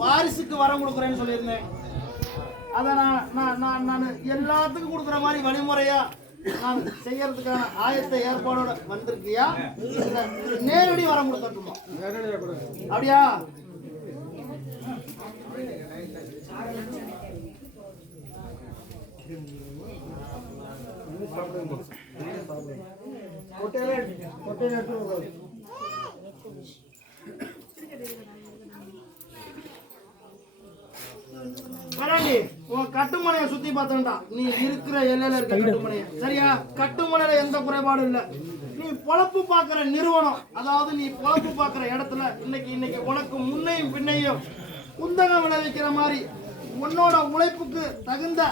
வாரிசுக்கு வரம் கொடுக்குறேன்னு சொல்லியிருந்தேன். அதை நான் எல்லாத்துக்கும் கொடுக்குற மாதிரி வழிமுறையா நான் செய்யறதுக்கான ஆயத்த ஏற்பாடோட வந்திருக்கியா? நேரடி வரம் கொடுத்துட்டுமா? அப்படியா? உன் கட்டுமனையை சுத்தி பார்த்தா நீ இருக்கிற எல்லையில இருக்க கட்டுமனைய சரியா? கட்டுமனையில எந்த குறைபாடும் இல்ல. நீ பொழப்பு பாக்குற நிறுவனம், அதாவது நீ பொழப்பு பாக்குற இடத்துல இன்னைக்கு உனக்கு முன்னையும் பின்னையும் குந்தகம் விளைவிக்கிற மாதிரி உன்னோட உழைப்புக்கு தகுந்த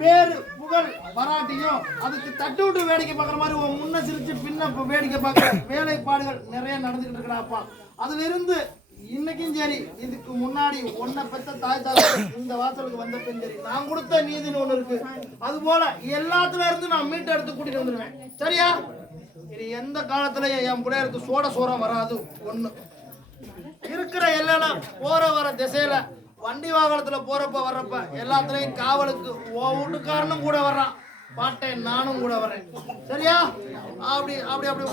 பேரு புகழ் பாராட்டியும் அதுக்கு தட்டு விட்டு வேடிக்கை பார்க்குற மாதிரி உன் முன்ன சிரிச்சு பின்ன வேடிக்கை பார்க்குற வேலைப்பாடுகள் நிறைய நடந்துகிட்டு இருக்கிறாப்பா. அதுல இருந்து இன்னைக்கும் சரி, இதுக்கு முன்னாடி ஒன்ன பெத்த தாய் தாய் இந்த வாசலுக்கு வந்த பெண் சரி, நான் கொடுத்த நீதினு ஒண்ணு இருக்கு. அது போல எல்லாத்துல இருந்து நான் மீட்டு எடுத்து கூட்டிட்டு வந்துடுவேன் சரியா? இது எந்த காலத்திலயும் என் பிள்ளைகளுக்கு சோரம் வராது. ஒண்ணு இருக்கிற எல்லாம் போற வர திசையில வண்டி வாகனத்துல போறப்ப வர்றப்ப எல்லாத்துலயும் காவலுக்கு வீட்டுக்காரனும் கூட வர்றான், பாட்டேன் நானும் கூட வரேன் சரியா? அப்படி அப்படி அப்படி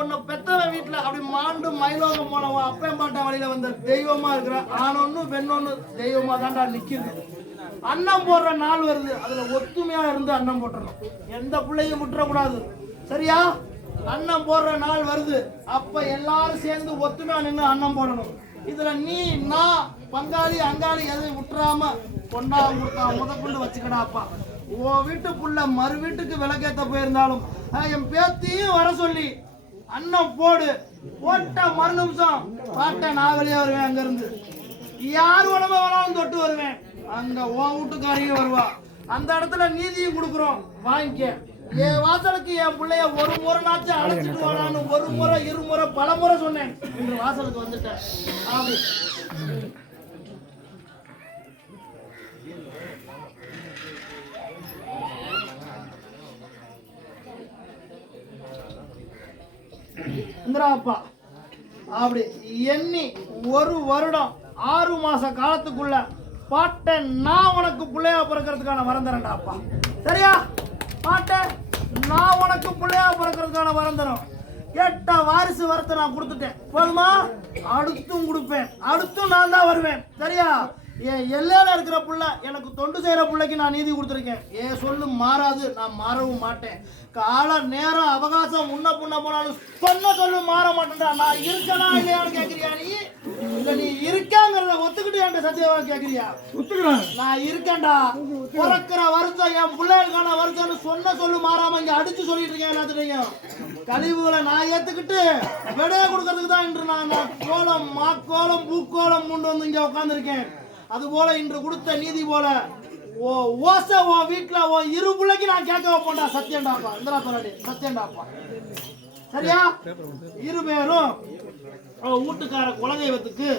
ஒன்னு பெத்தவன் வீட்டுல அப்படி மாண்டு மயிலோகம் போனவ அப்பன் பாட்டன் வழியில வந்த தெய்வமா இருக்கிற ஆணொன்னு பெண்ணொன்னு தெய்வமா தான்டா நிக்குது. அன்னம் போடுற நாள் வருது, அதுல ஒத்துமையா இருந்து அன்னம் போட்டுறணும், எந்த பிள்ளையும் விட்டுறக்கூடாது சரியா? அன்னம் போடுற நாள் வருது, அப்ப எல்லாரும் சேர்ந்து ஒத்துமையா நின்று அன்னம் போடணும். இதுல நீ நான் பங்காளி அங்காளி எதையும் விட்டுறாம கொண்டா முதற்கொண்டு வச்சுக்கடாப்பா. உன் வீட்டு புள்ள மறு வீட்டுக்கு விளக்கேத்த போயிருந்தாலும் என் பேத்தியும் வர சொல்லி அன்னம் போடு, போட்ட மறு நிமிஷம் பாட்ட நான் வெளியே வருவேன். அங்க இருந்து யார் உடம்பு வேணாலும் தொட்டு வருவேன், அங்க உன் வீட்டுக்காரையும் வருவா. அந்த இடத்துல நீதியும் கொடுக்குறோம், வாங்கிக்க. என் வாசலுக்கு என் பிள்ளைய ஒரு முறை நாச்சும் அழைச்சிட்டு வரான்னு ஒரு முறை இருமுறை பல முறை சொன்னேன். இன்று வாசலுக்கு வந்துட்டேன். அப்படி இந்திராப்பா அப்படி எண்ணி ஒரு வருடம் 6 மாச காலத்துக்குள்ள பாட்ட நான் உனக்கு பிள்ளையா பிறக்கிறதுக்கான வரம் தரேன்டாப்பா சரியா? பாட்ட நான் உனக்கு பிள்ளையா பிறக்கிறதுக்கான வரம் தரோம். கேட்ட வாரிசு வரத்தை நான் கொடுத்துட்டேன் போதுமா? அடுத்தும் கொடுப்பேன், அடுத்தும் நான் தான் வருவேன் சரியா? என் எல்லையில இருக்கிற புள்ள எனக்கு தொண்டு செய்யற பிள்ளைக்கு நான் நீதி கொடுத்துருக்கேன். என் சொல்லு மாறாது, நான் மாறவும் மாட்டேன். கால நேரம் அவகாசம் முன்ன புண்ண போனாலும் சொன்ன சொல்லு மாற மாட்டேன்டா. நான் இருக்கனா இல்லையான்னு கேக்குறியா நீ? இல்ல நீ இருக்காங்கிறத ஒத்துக்கிட்டு என்கிட்ட சத்தியவா கேக்குறியா? நான் இருக்கேன்டா. பிறக்கிற வருஷம் என் பிள்ளைகளுக்கான வருஷம்னு சொன்ன சொல்லு மாறாம இங்க அடிச்சு சொல்லிட்டு இருக்கேன். எல்லாத்துலையும் கழிவுகளை நான் ஏத்துக்கிட்டு விடைய கொடுக்கறதுக்கு தான் இன்று நான் கோலம் மாக்கோலம் பூக்கோலம் கொண்டு வந்து இங்க உட்காந்துருக்கேன். அது போல இன்று கொடுத்த நீதி போல ஓசை உன் வீட்டுல உன் இரு பிள்ளைக்கு நான் கேட்க வைப்பேன்டா. சத்தியண்டாப்பா இந்திரா பராடி சத்தியண்டாப்பா சரியா? இரு பேரும் வீட்டுக்கார குலதெய்வத்துக்கு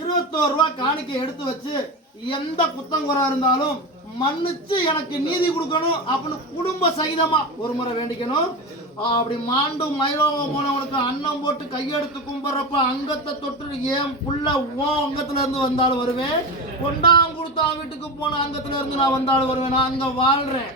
21 ரூபாய் காணிக்கை எடுத்து வச்சு எந்த குத்தங்குறை இருந்தாலும் மன்னிச்சு எனக்கு நீதி கொடுக்கணும் அப்படின்னு குடும்ப சகிதமா ஒரு முறை வேண்டிக்கணும். அப்படி மாண்டும் மயிலோகம் போனவனுக்கு அன்னம் போட்டு கையெடுத்து கும்பிட்றப்ப அங்கத்தை தொட்டு ஏன் புள்ள ஓ அங்கத்துல இருந்து வந்தாலும் வருவேன். கொண்டாங்குடுத்தா வீட்டுக்கு போன அங்கத்துல இருந்து நான் வந்தாலும் வருவேன். நான் அங்க வாழ்றேன்,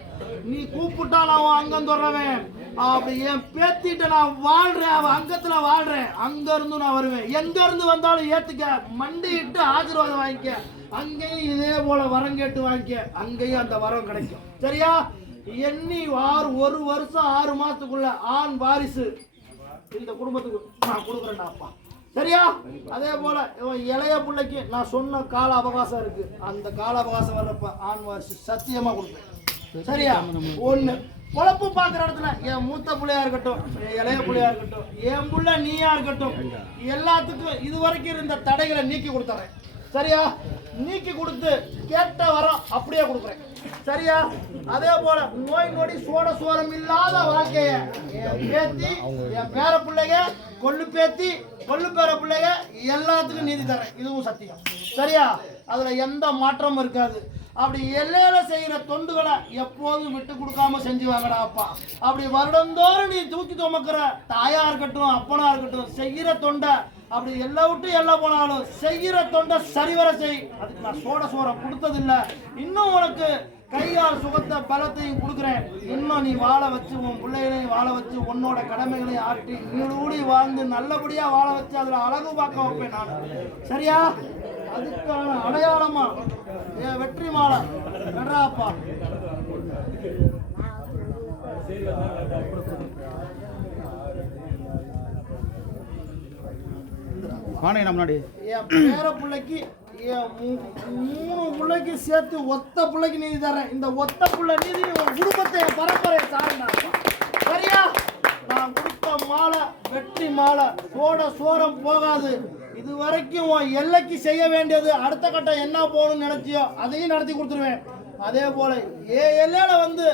நீ கூப்பிட்டா நான் அங்கம் தொடர்றவேன். அப்படி என் பேத்திட்ட நான் வாழ்றேன், அவன் அங்கத்துல வாழ்றேன், அங்க இருந்து நான் வருவேன். எங்க இருந்து வந்தாலும் ஏத்துக்க, மண்டிட்டு ஆசீர்வாதம் வாங்கிக்க. அங்கேயும் இதே போல வரம் கேட்டு வாங்கிக்க, அங்கேயும் அந்த வரம் கிடைக்கும் சரியா? எண்ணி ஒரு வருஷம் 6 மாசத்துக்குள்ள ஆண் வாரிசு இந்த குடும்பத்துக்கு நான் கொடுக்குறேன்டா அப்பா சரியா? அதே போல இளைய பிள்ளைக்கு நான் சொன்ன கால அவகாசம் இருக்கு, அந்த கால அவகாசம் வர்றப்ப ஆண் வாரிசு சத்தியமா கொடுப்பேன் சரியா? ஒண்ணு பொழப்பு பாக்குற இடத்துல என் மூத்த பிள்ளையா இருக்கட்டும், இளைய பிள்ளையா இருக்கட்டும், என் புள்ள நீயா இருக்கட்டும், எல்லாத்துக்கும் இதுவரைக்கும் இருந்த தடைகளை நீக்கி கொடுத்துறேன் சரியா? நீக்கி கொடுத்து கேட்ட வரம் அப்படியே கொடுக்குறேன் சரியா? அதே போல நோய் நொடி சோரம் இல்லாத வாழ்க்கைய என் பேத்தி என் பேர பிள்ளைங்க கொள்ளு பேத்தி கொள்ளு பேர பிள்ளைங்க எல்லாத்துக்கும் நீதி தரேன், இதுவும் சத்தியம் சரியா? அதுல எந்த மாற்றமும் இருக்காது. அப்படி எல்லையில செய்யற தொண்டுகளை எப்போதும் விட்டு கொடுக்காம செஞ்சு வாங்கடா அப்பா. அப்படி வருடந்தோறும் நீ தூக்கி துமக்கிற தாயா இருக்கட்டும் அப்பனா இருக்கட்டும் செய்யற தொண்டை அப்படி எல்லாம் விட்டு எல்லாம் போனாலும் செய்யற தொண்டை சரிவர செய். அதுக்கு நான் சோரம் கொடுத்ததில்ல. இன்னும் உனக்கு கையால் சுகத்தை பலத்தையும் கொடுக்குறேன். இன்னும் நீ வாழ வச்சு உன் பிள்ளைகளையும் வாழ வச்சு உன்னோட கடமைகளையும் ஆற்றி நீடூடி வாழ்ந்து நல்லபடியா வாழ வச்சு அதுல அழகு பார்க்க வைப்பேன் நான். சரியா? அதுக்கான அடையாளமா என் வெற்றி மாலை நடுறாப்பா. என் பேர பிள்ளைக்கு 3 பிள்ளைக்கு சேர்த்து ஒத்த பிள்ளைக்கு நீதி தரேன். இந்த ஒத்த பிள்ளை நீதி உன் குடும்பத்தை பரம்பரை சாருங்க. சரியா? நான் கொடுத்த மாலை வெற்றி மாலை சோரம் போகாது. இது வரைக்கும் உன் எல்லைக்கு செய்ய வேண்டியது அடுத்த கட்டம் என்ன போகணும்னு நினைச்சியோ அதையும் நடத்தி கொடுத்துருவேன். அதே போல எல்லையில வந்து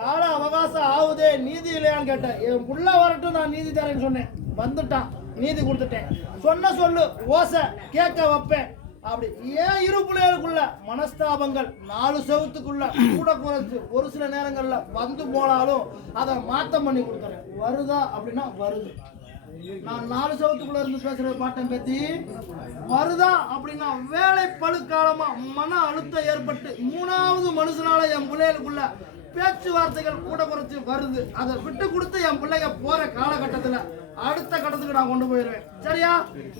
கால அவகாசம் ஆகுதே நீதி இல்லையான்னு கேட்டேன். என் புள்ள வரட்டும் நான் நீதி தரேன்னு சொன்னேன். வந்துட்டான், நீதி கொடுத்துட்டேன். சொன்ன சொல்லு ஓசை கேட்க வைப்பேன். அப்படி ஏன் இரு பிள்ளைகளுக்குள்ள மனஸ்தாபங்கள் 4 செவத்துக்குள்ள கூட குறைச்சு ஒரு சில நேரங்கள்ல வந்து போனாலும் அதை மாத்தம் பண்ணி கொடுக்குறேன். வருதா அப்படின்னா வருது. நான் 4 செவத்துக்குள்ள இருந்து பேசுற பாட்டம் பேத்தி வருதா அப்படின்னா வேலை பழுக்காலமா மன அழுத்தம் ஏற்பட்டு 3வது மனுஷனால என் பிள்ளைகளுக்குள்ள பேச்சுவார்த்தைகள் கூட குறைச்சு வருது. அதை விட்டு கொடுத்து என் பிள்ளைங்க போற காலகட்டத்துல அடுத்த கட்டத்துக்கு நான் கொண்டு போயிடுவேன். சரியா?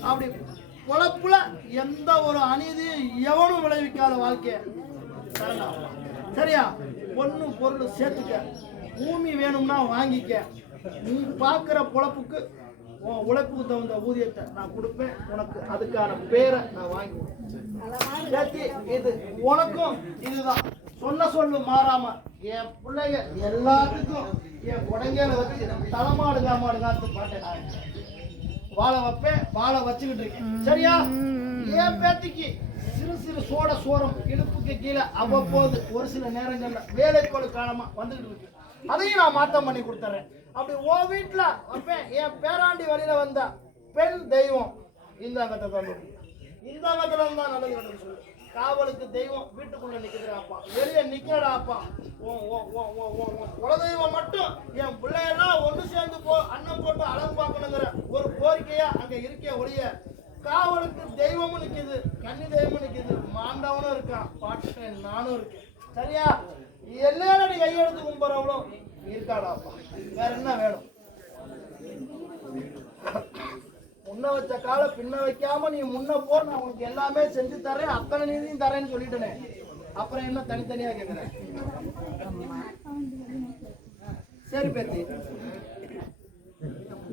அப்படி பொழப்புல எந்த ஒரு அநீதியும் எவனும் விளைவிக்காத வாழ்க்கை. சரியா? பொண்ணு பொருள் சேர்த்துக்க, பூமி வேணும்னா வாங்கிக்க. நீ பார்க்குற பொழப்புக்கு உன் உழைப்புக்கு தகுந்த ஊதியத்தை நான் கொடுப்பேன். உனக்கு அதுக்கான பேரை நான் வாங்குவேன். இது உனக்கும் இதுதான். சொன்ன சொல்லு மாறாம என் பிள்ளைங்க எல்லாத்துக்கும் என் உடங்கையில வச்சு தலைமாடு காமாடு காத்து பாட்டேன். வாழ வைப்பேன், வாழ வச்சுக்கிட்டு இருக்கேன். சரியா? என் பேத்திக்கு சிறு சிறு சோரம் இடுப்புக்கு கீழே அவ்வப்போது ஒரு சில நேரங்கள்ல வேலைப்பொழு காலமா வந்துகிட்டு இருக்கு. அதையும் நான் மாற்றம் பண்ணி கொடுத்துறேன். அப்படி ஓ வீட்டுல வைப்பேன். என் பேராண்டி வழியில வந்த பெண் தெய்வம் இந்த அங்கத்தை தந்து இந்த அங்கத்துல இருந்தா நல்லது கட்டணும் சொல்லு. காவலுக்கு தெய்வம் வீட்டுக்குள்ள நிக்குதுடாப்பா, வெளியே நிக்கிறடாப்பா. குலதெய்வம் மட்டும் என் பிள்ளையெல்லாம் ஒன்று சேர்ந்து அன்னம் போட்டு அழகு பார்க்கணுங்கிற ஒரு கோரிக்கையா அங்க இருக்க ஒழிய காவலுக்கு தெய்வமும் நிக்குது, கன்னி தெய்வமும் நிக்குது, மாண்டவனும் இருக்கான், பாட்டு நானும் இருக்கேன். சரியா? எல்லையில நீ கையெடுத்து கும்பிட்றவளும் இருக்காடாப்பா. வேற என்ன வேணும்? முன்ன வச்ச கால பின்ன வைக்காம நீ முன்ன போ, நான் உனக்கு எல்லாமே செஞ்சு தரேன், அத்தனை நீதியும் தரேன்னு சொல்லிட்டேனே. அப்புறம் என்ன தனித்தனியா கேட்கிறேன்? சரி பேத்தி,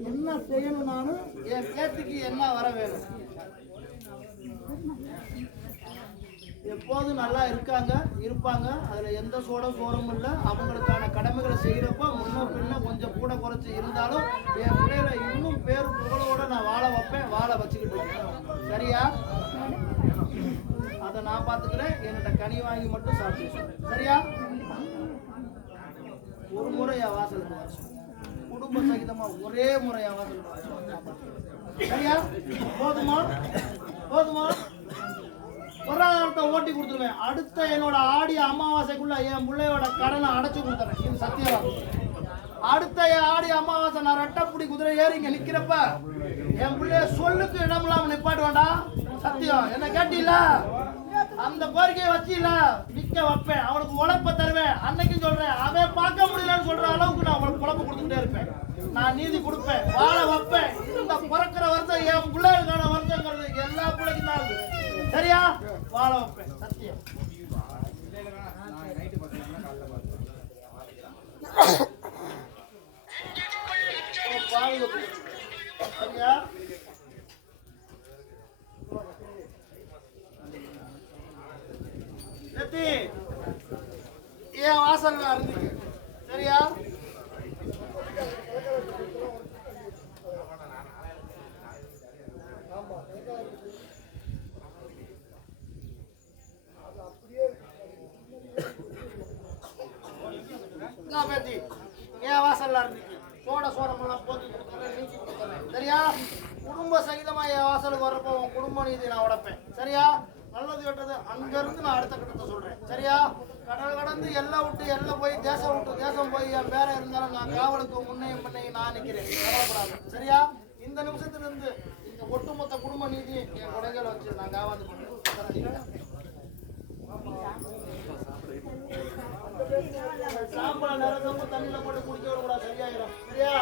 என்ன செய்யணும்? நானும் என் பேத்திக்கு என்ன வர வேணும்? எப்போதும் நல்லா இருப்பாங்க. அதுல எந்த சோரமும் இல்லை. அவங்களுக்கான கடமைகளை செய்யறப்ப முன்ன பின்ன கொஞ்சம் கூட குறைச்சி இருந்தாலும் என் பிள்ளைகளை இன்னும் பேரு புகழோட நான் வாழ வைப்பேன், வாழ வச்சுக்கிட்டு இருக்கேன். சரியா? அதை நான் பார்த்துக்கிறேன். என்கிட்ட கனி வாங்கி மட்டும் சாப்பிட்டு. சரியா? ஒரு முறை என் வாசலுக்கு வர குடும்ப சகிதமா ஒரே முறை என் வாசலுக்கு வர. சரியா? போதுமா? பொருளாதாரத்தை ஓட்டி கொடுத்துருவேன். அடுத்த என்னோட ஆடி அமாவாசைக்குள்ள என் பிள்ளையோட கடனை அடைச்சு கொடுத்துறேன். இது சத்தியம். அடுத்த ஆடி அமாவாசை நான் ரெட்டப்புடி குதிரை ஏறி இங்க நிக்கிறப்ப என் பிள்ளைய சொல்லுக்கு இடம் இல்லாம நிப்பாட்டு வேண்டாம். சத்தியம். என்ன கேட்டீல? அந்த கோரிக்கையை வச்சில நிக்க வைப்பேன். அவனுக்கு உழைப்ப தருவேன். அன்னைக்கு சொல்றேன், அவன் பார்க்க முடியலன்னு சொல்ற அளவுக்கு நான் அவனுக்கு உழைப்பு கொடுத்துட்டே இருப்பேன். நான் நீதி கொடுப்பேன், வாழ வைப்பேன். இந்த பிறக்கிற வருஷம் என் பிள்ளைகளுக்கான வருஷங்கிறது எல்லா பிள்ளைக்கும் தான் இருக்கு. சரியா? வாழ வைப்பேன். சத்தியம். சரியா? என் வாசல்ல இருக்கு. சரியா? என் வாசல்ல இருந்துச்சு. சோரமெல்லாம் போட்டு கொடுத்துறேன், நீக்கி கொடுத்துறேன். சரியா? குடும்ப சகிதமா என் வாசலுக்கு வர்றப்போ உன் குடும்ப நீதி நான் உடைப்பேன். சரியா? நல்லது கெட்டது அங்க இருந்து நான் அடுத்த கட்டத்தை சொல்றேன். சரியா? கடல் கடந்து எல்லை விட்டு எல்லை போய் தேசம் விட்டு தேசம் போய் என் பேர இருந்தாலும் நான் காவலுக்கு முன்னையும் முன்னையும் நான் நிக்கிறேன். கவலைப்படாது. சரியா? இந்த நிமிஷத்துல இருந்து இந்த ஒட்டுமொத்த குடும்ப நீதி என் கொடைகளை வச்சு நான் காவாந்து பண்றேன். சாம்பலை நிறந்தவங்க தண்ணியில போட்டு குடிக்க விடக்கூடாது. சரியாயிரும். சரியா?